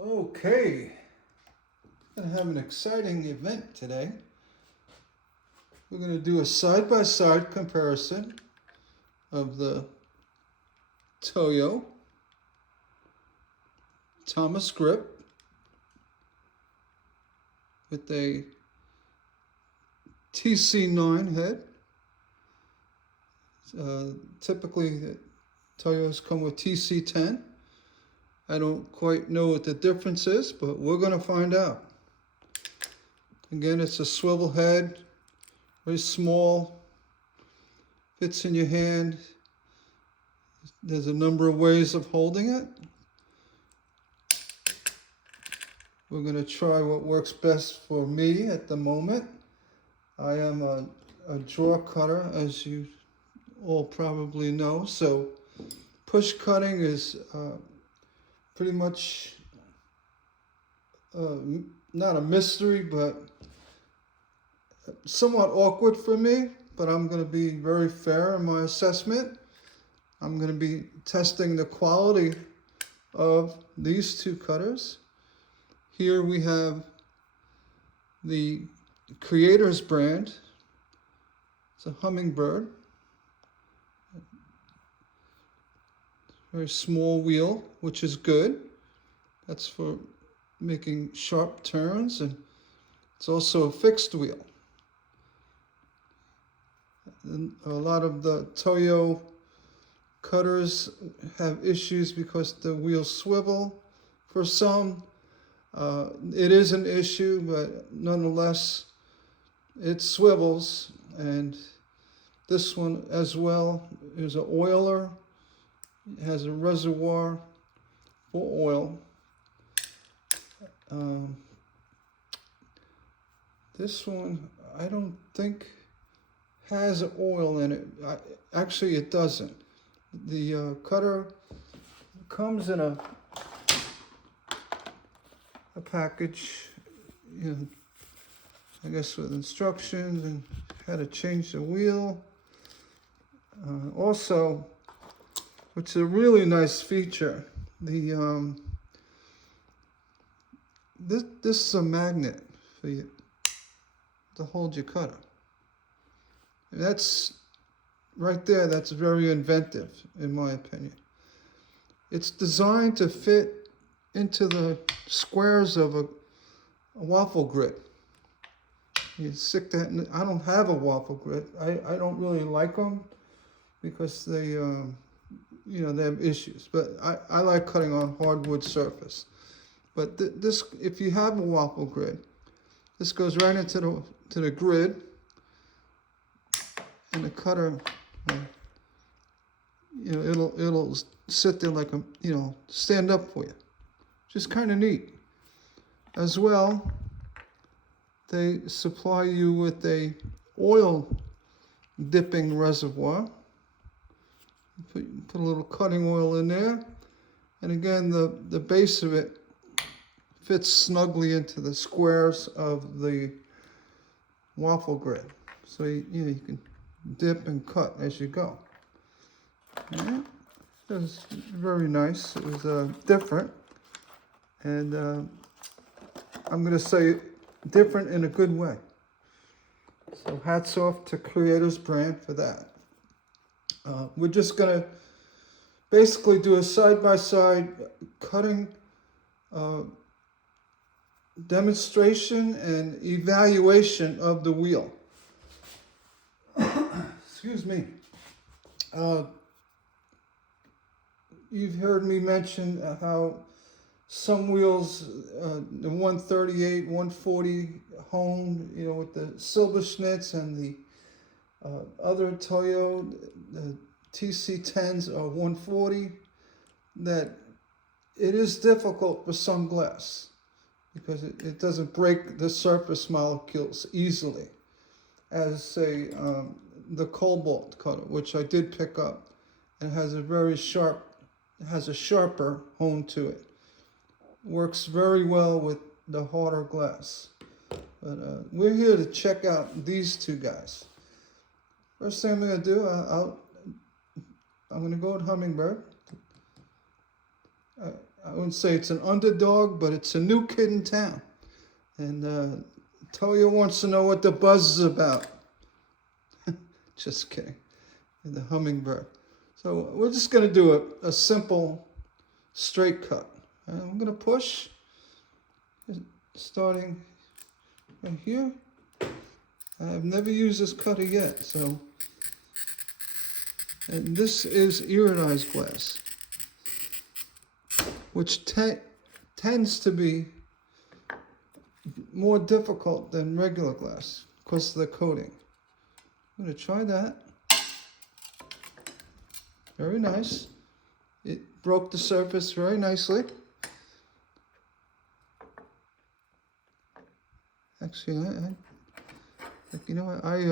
Okay, gonna have an exciting event today. We're gonna do a side-by-side comparison of the Toyo Thomas grip with a TC9 head. Typically, the Toyos come with TC10. I don't quite know what the difference is, but we're gonna find out. Again, it's a swivel head, very small, fits in your hand. There's a number of ways of holding it. We're going to try what works best for me at the moment. I am a draw cutter, as you all probably know, so push cutting is pretty much not a mystery, but somewhat awkward for me, but I'm going to be very fair in my assessment. I'm going to be testing the quality of these two cutters. Here we have the Creator's brand. It's a Hummingbird. Very small wheel, which is good. That's for making sharp turns, and it's also a fixed wheel. And a lot of the Toyo cutters have issues because the wheels swivel. For some, it is an issue, but nonetheless, it swivels. And this one as well is an oiler. It has a reservoir for oil. This one, I don't think has oil in it. Actually, it doesn't. The cutter comes in a package, you know, I guess with instructions and how to change the wheel. Also, which is a really nice feature, the this is a magnet for you to hold your cutter. That's right there. That's very inventive, in my opinion. It's designed to fit into the squares of a waffle grid. You stick that in. I don't have a waffle grid. I don't really like them because they, they have issues. But I like cutting on hardwood surface. But this, if you have a waffle grid, this goes right into the grid, and the cutter, it'll sit there like stand up for you. Just kind of neat. As well, they supply you with a oil dipping reservoir. Put a little cutting oil in there, and again, the base of it fits snugly into the squares of the waffle grid, so you can dip and cut as you go. Yeah, it was very nice. It was different, and I'm going to say different in a good way. So hats off to Creator's brand for that. We're just going to basically do a side-by-side cutting demonstration and evaluation of the wheel. Excuse me. You've heard me mention how some wheels, the 138, 140 hone, with the silver schnitz, and the other Toyo, the TC10s are 140, that it is difficult for some glass because it doesn't break the surface molecules easily, as say the cobalt cutter, which I did pick up, and has a sharper hone to it. Works very well with the harder glass. But we're here to check out these two guys. First thing I'm going to do, I'm going to go with Hummingbird. I wouldn't say it's an underdog, but it's a new kid in town. And Toyo wants to know what the buzz is about. Just kidding. And the Hummingbird. So we're just going to do a simple straight cut. I'm going to push, starting right here. I've never used this cutter yet, so. And this is iridized glass, which tends to be more difficult than regular glass because of the coating. I'm going to try that. Very nice. It broke the surface very nicely. Actually, you know what, I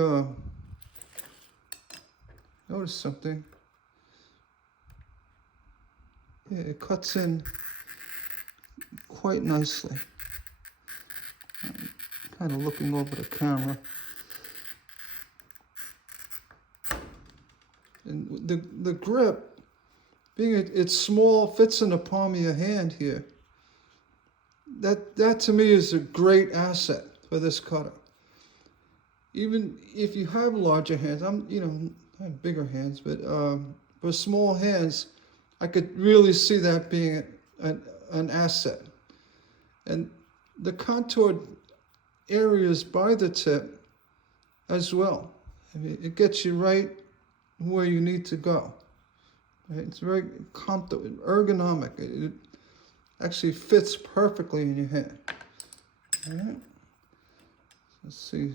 noticed something. Yeah, it cuts in quite nicely. I'm kind of looking over the camera. And the grip, being it's small, fits in the palm of your hand here. That to me is a great asset for this cutter. Even if you have larger hands, I have bigger hands, but for small hands, I could really see that being an asset. And the contoured areas by the tip as well. I mean, it gets you right where you need to go. Right? It's very comfortable, ergonomic. It actually fits perfectly in your hand. All right. Let's see.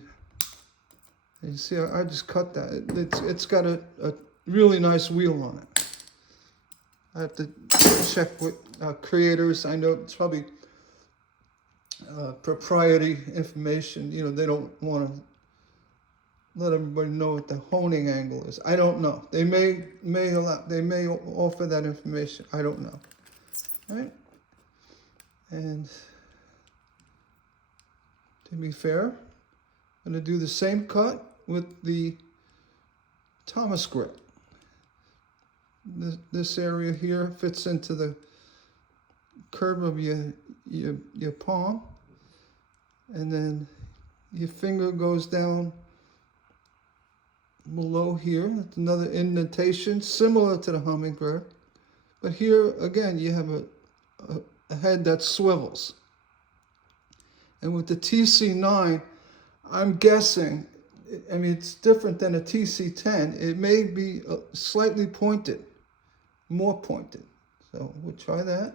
You see, I just cut that. It's got a really nice wheel on it. I have to check with creators. I know it's probably proprietary information. They don't want to let everybody know what the honing angle is. I don't know. They may offer that information. I don't know. All right. And to be fair, I'm going to do the same cut with the Thomas grip. This area here fits into the curve of your palm, and then your finger goes down below here. That's another indentation similar to the Hummingbird, but here again you have a head that swivels. And with the TC9, I'm guessing, I mean, it's different than a TC10. It may be slightly pointed, more pointed. So we'll try that.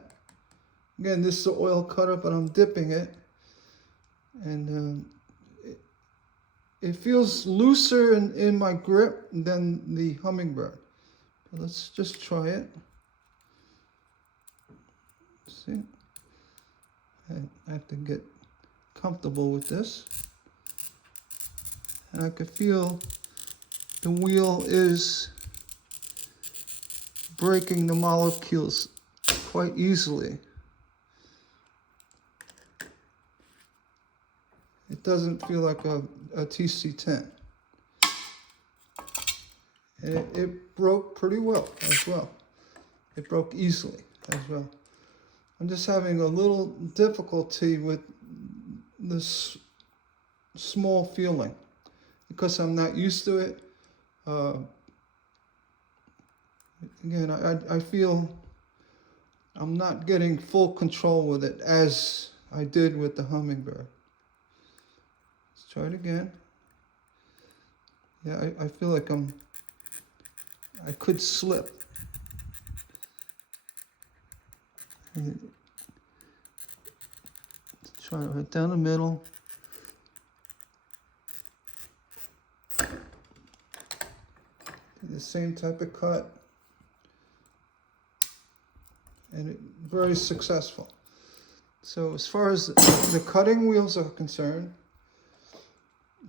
Again, this is an oil cutter, but I'm dipping it. And it feels looser in my grip than the Hummingbird. But let's just try it. See? I have to get comfortable with this. And I can feel the wheel is breaking the molecules quite easily. It doesn't feel like a TC10. And it broke pretty well as well. It broke easily as well. I'm just having a little difficulty with this small feeling because I'm not used to it. Again, I feel I'm not getting full control with it as I did with the Hummingbird. Let's try it again. Yeah, I feel like I could slip. Let's try it right down the middle. The same type of cut. And very successful. So as far as the cutting wheels are concerned,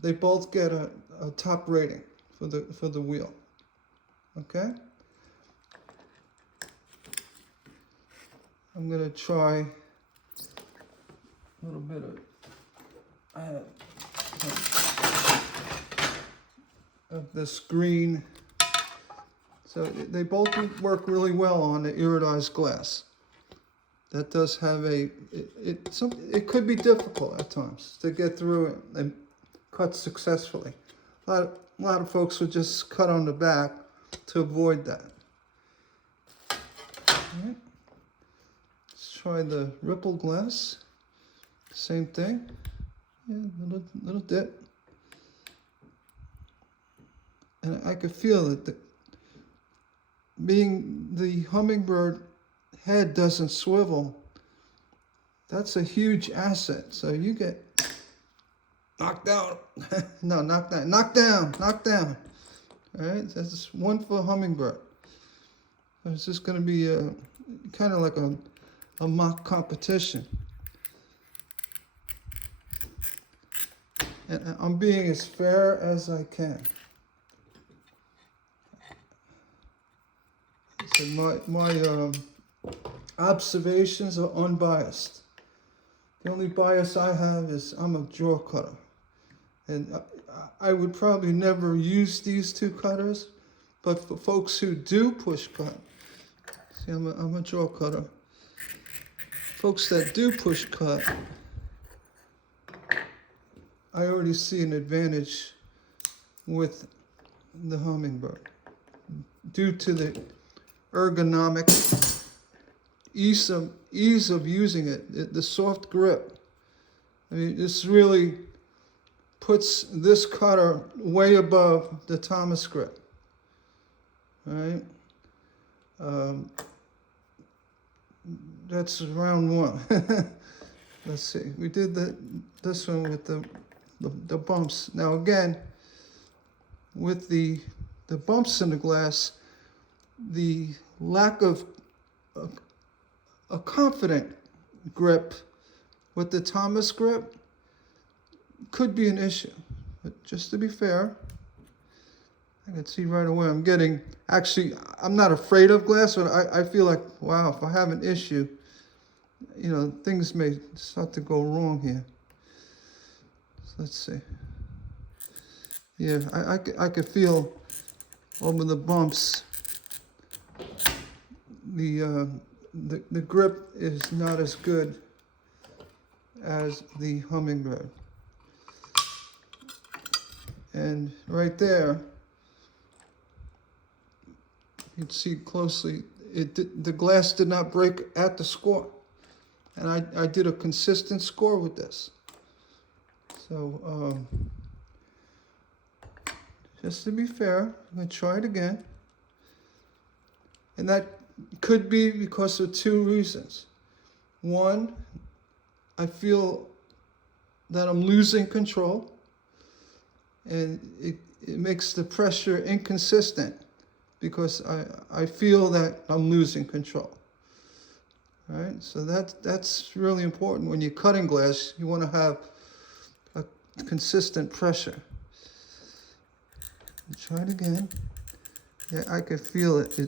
they both get a top rating for the wheel. Okay? I'm gonna try a little bit of this green. So they both work really well on the iridized glass. that does have it could be difficult at times to get through it and cut successfully. A lot of folks would just cut on the back to avoid that. All right. Let's try the ripple glass. Same thing. Yeah, little dip. And I could feel it. Being the Hummingbird head doesn't swivel, that's a huge asset. So you get knocked out. No, knocked down. Knocked down. Knocked down. All right, that's one for Hummingbird. It's just going to be kind of like a mock competition. And I'm being as fair as I can. So my observations are unbiased. The only bias I have is I'm a draw cutter. And I would probably never use these two cutters, but for folks who do push cut, see, I'm a draw cutter. Folks that do push cut, I already see an advantage with the Hummingbird due to the ergonomic ease of using it, the soft grip. I mean, this really puts this cutter way above the Thomas grip. All right, that's round one. Let's see. We did this one with the bumps. Now again, with the bumps in the glass, the lack of a confident grip with the Thomas grip could be an issue. But just to be fair, I can see right away I'm not afraid of glass, but I feel like, wow, if I have an issue, things may start to go wrong here. So let's see. Yeah, I could feel over the bumps, the grip is not as good as the Hummingbird. And right there, you'd see closely, the glass did not break at the score. And I did a consistent score with this. So, just to be fair, I'm going to try it again. And that could be because of two reasons. One, I feel that I'm losing control, and it makes the pressure inconsistent because I feel that I'm losing control. All right, so that's really important. When you're cutting glass, you want to have a consistent pressure. Try it again. Yeah, I can feel it.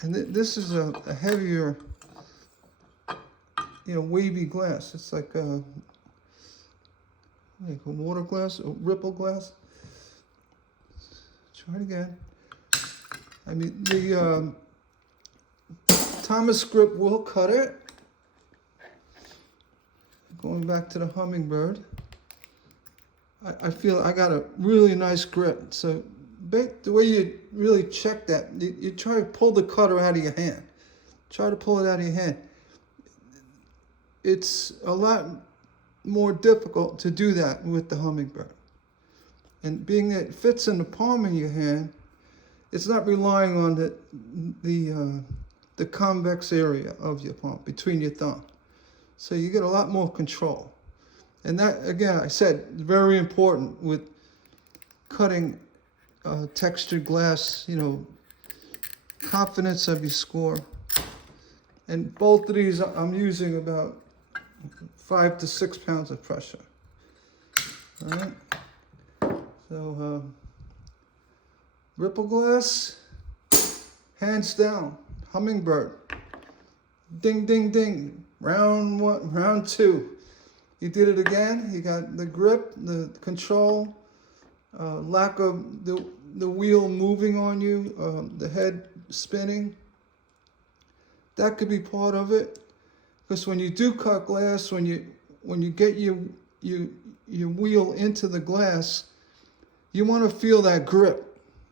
And this is a heavier, wavy glass. It's like a water glass, a ripple glass. Try it again. I mean, the Thomas grip will cut it. Going back to the Hummingbird, I feel I got a really nice grip. So the way you really check that, you try to pull the cutter out of your hand. Try to pull it out of your hand. It's a lot more difficult to do that with the Hummingbird. And being that it fits in the palm of your hand, it's not relying on the convex area of your palm, between your thumb. So you get a lot more control. And that, again, I said, very important with cutting textured glass, confidence of your score. And both of these, I'm using about 5 to 6 pounds of pressure. All right. So, ripple glass, hands down, Hummingbird. Ding, ding, ding. Round one, round two. You did it again. You got the grip, the control, lack of the wheel moving on you, the head spinning. that could be part of it. Because when you do cut glass, when you get your wheel into the glass, you want to feel that grip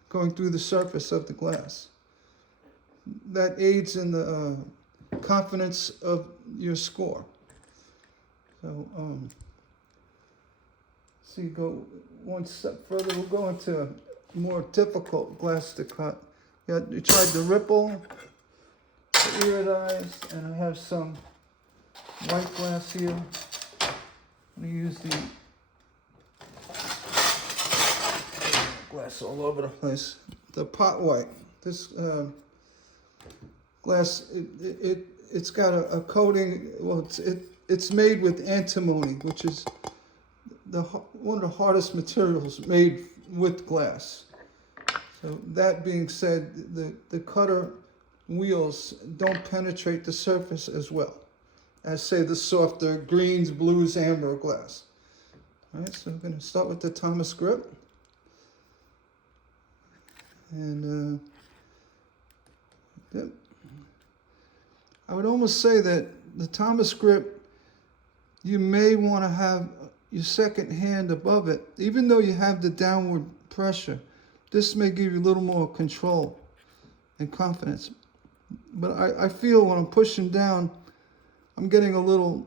going through the surface of the glass. That aids in the confidence of your score. So, so you go one step further, we'll go into more difficult glass to cut. You tried the ripple, the iridized, and I have some white glass here. I'm going to use the glass all over the place. The pot white. This glass, it's got a coating. Well, it's made with antimony, which is one of the hardest materials made with glass. So that being said, the cutter wheels don't penetrate the surface as well as, say, the softer greens, blues, amber glass. All right, so I'm going to start with the Thomas grip. And yep. I would almost say that the Thomas grip, you may want to have your second hand above it. Even though you have the downward pressure, this may give you a little more control and confidence. But I feel when I'm pushing down, I'm getting a little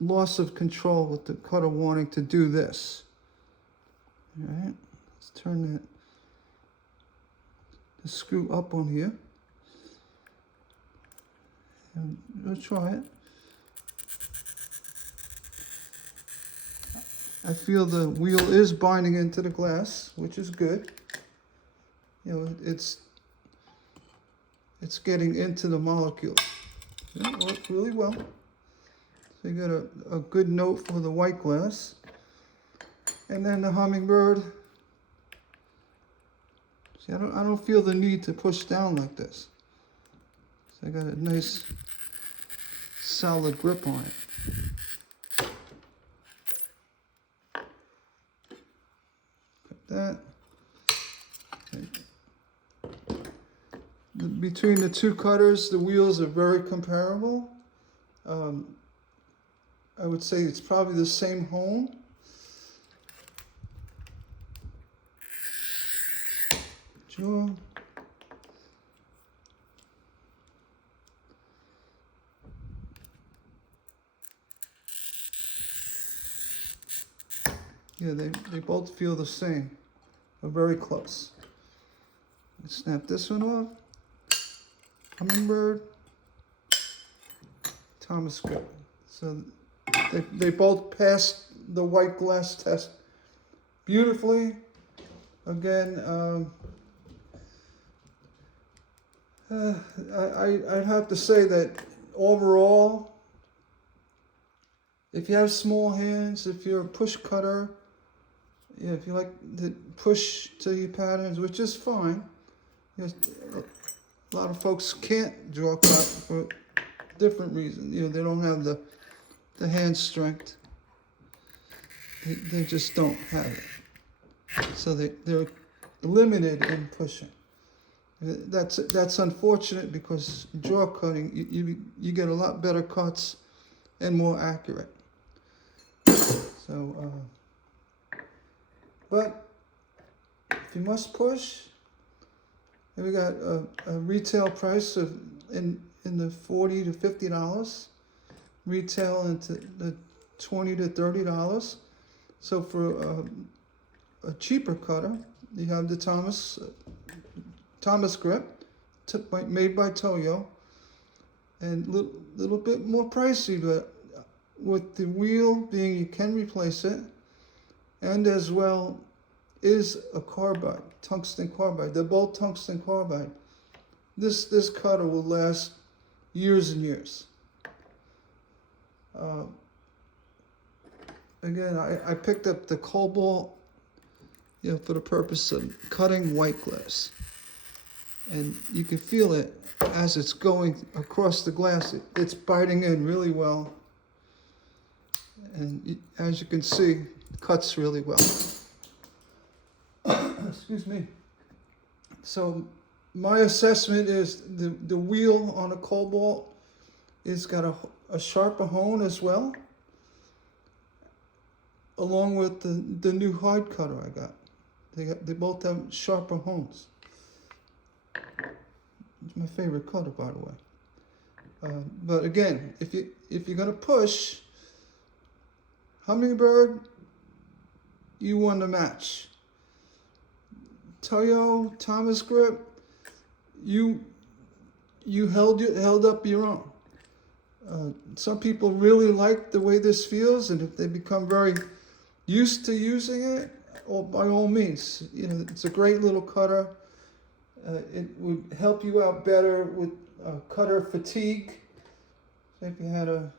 loss of control with the cutter wanting to do this. All right, let's turn the screw up on here. And we'll try it. I feel the wheel is binding into the glass, which is good. You know, it's getting into the molecule. Yeah, it worked really well. So you got a good note for the white glass. And then the Hummingbird. See, I don't feel the need to push down like this. So I got a nice solid grip on it. Got that. Okay. Between the two cutters, the wheels are very comparable. I would say it's probably the same home. Jaw. Yeah, they both feel the same. They're very close. Snap this one off. Hummingbird. Thomas grip. So they both passed the white glass test beautifully. Again, I'd have to say that overall, if you have small hands, if you're a push cutter, yeah, if you like to push to your patterns, which is fine. You know, a lot of folks can't draw cut for different reasons. You know, they don't have the hand strength. They just don't have it. So they're limited in pushing. That's unfortunate because draw cutting, you get a lot better cuts and more accurate. So, but if you must push, and we got a retail price of in the $40 to $50, retail into the $20 to $30. So for a cheaper cutter, you have the Thomas grip, made by Toyo, and little bit more pricey, but with the wheel being you can replace it, and as well is a carbide, tungsten carbide. They're both tungsten carbide. This cutter will last years and years. Again, I picked up the Cobalt, you know, for the purpose of cutting white glass. And you can feel it as it's going across the glass. It's biting in really well. And as you can see, it cuts really well. Excuse me. So my assessment is the wheel on a Cobalt is got a sharper hone as well, along with the new hard cutter I got. They both have sharper hones. It's my favorite cutter, by the way. But again, if you're gonna push Hummingbird, you won the match. Toyo, Thomas grip, you held up your own. Some people really like the way this feels, and if they become very used to using it, or by all means, it's a great little cutter. It would help you out better with cutter fatigue. If you had a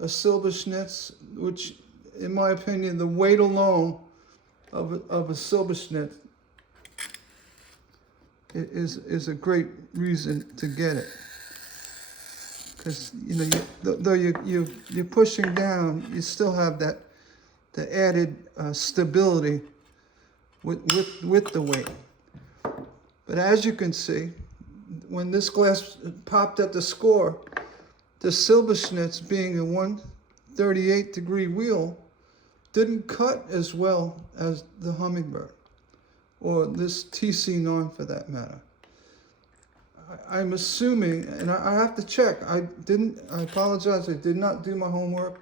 Silberschnitz, which, in my opinion, the weight alone of a Silberschnitz is a great reason to get it. Because though you're pushing down, you still have the added stability with the weight. But as you can see, when this glass popped at the score, the Silberschnitz, being a 138-degree wheel, didn't cut as well as the Hummingbird, or this TC9 for that matter. I'm assuming, and I have to check, I apologize, I did not do my homework.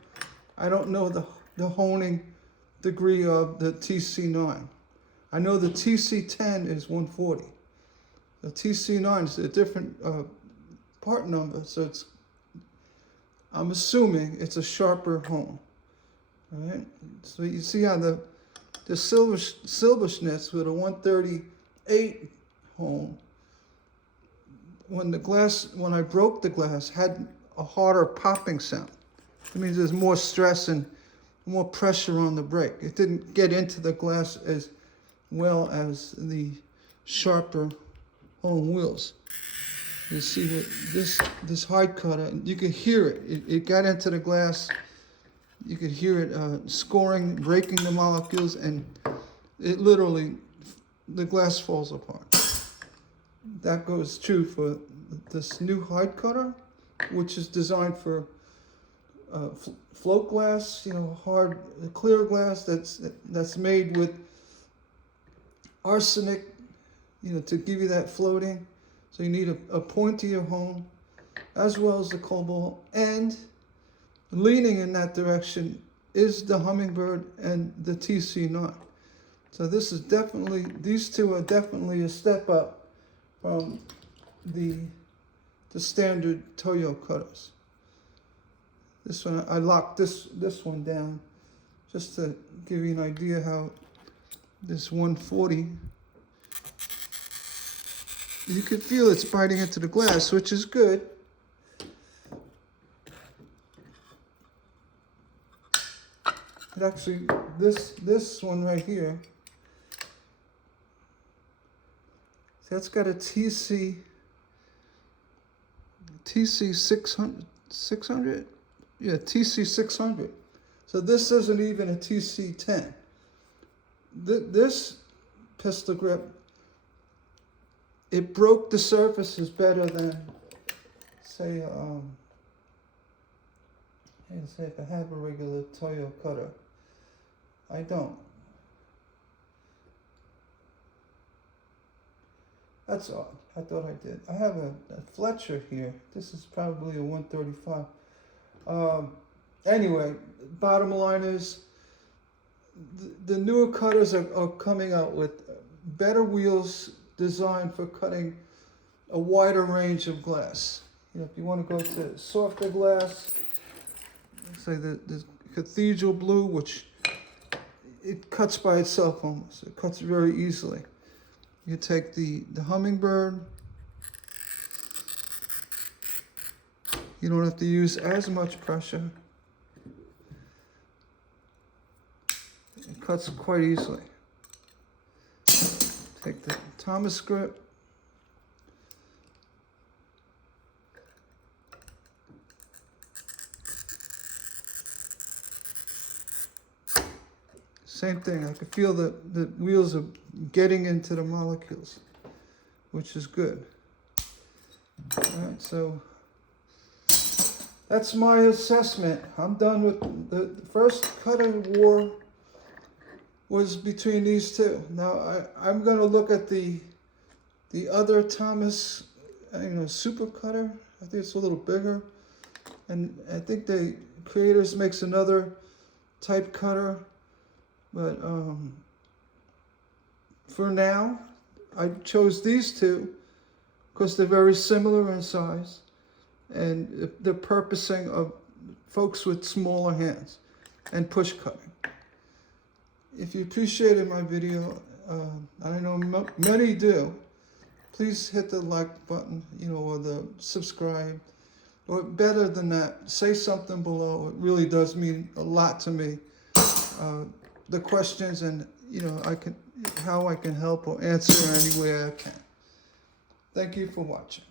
I don't know the honing degree of the TC9. I know the TC10 is 140. The TC9 is a different part number, so I'm assuming it's a sharper hone. All right, so you see how the Silberschnitz with a 138 hone, when I broke the glass, had a harder popping sound. It means there's more stress and more pressure on the brake. It didn't get into the glass as well as the sharper hone wheels. You see that this hard cutter, you could hear it. It got into the glass. You could hear it scoring, breaking the molecules, and it literally, the glass falls apart. That goes true for this new hard cutter, which is designed for float glass, hard, clear glass that's made with arsenic, to give you that floating. So you need a pointier hone, as well as the Cobalt, and leaning in that direction is the Hummingbird and the TC9. So these two are definitely a step up from the standard Toyo cutters. This one, I locked this one down just to give you an idea how this 140, you could feel it's biting into the glass, which is good. It actually, this one right here, that's got a TC 600? Yeah, TC 600. So this isn't even a TC 10. This pistol grip, it broke the surfaces better than, say, if I have a regular Toyo cutter. I don't. That's odd. I thought I did. I have a Fletcher here. This is probably a 135. Anyway, bottom line is the newer cutters are coming out with better wheels designed for cutting a wider range of glass. If you want to go to softer glass, say the cathedral blue, which it cuts by itself almost. It cuts very easily. You take the Hummingbird. You don't have to use as much pressure. It cuts quite easily. Take the Thomas grip. Same thing, I can feel the wheels are getting into the molecules, which is good. All right, so that's my assessment. I'm done with the first cutter war was between these two. Now I'm going to look at the other Thomas, super cutter. I think it's a little bigger, and I think the creators makes another type cutter, but for now I chose these two because they're very similar in size, and the purposing of folks with smaller hands and push cutting. If you appreciated my video, I know many do, please hit the like button, or the subscribe, or better than that, say something below. It really does mean a lot to me. The questions and, how I can help or answer any way I can. Thank you for watching.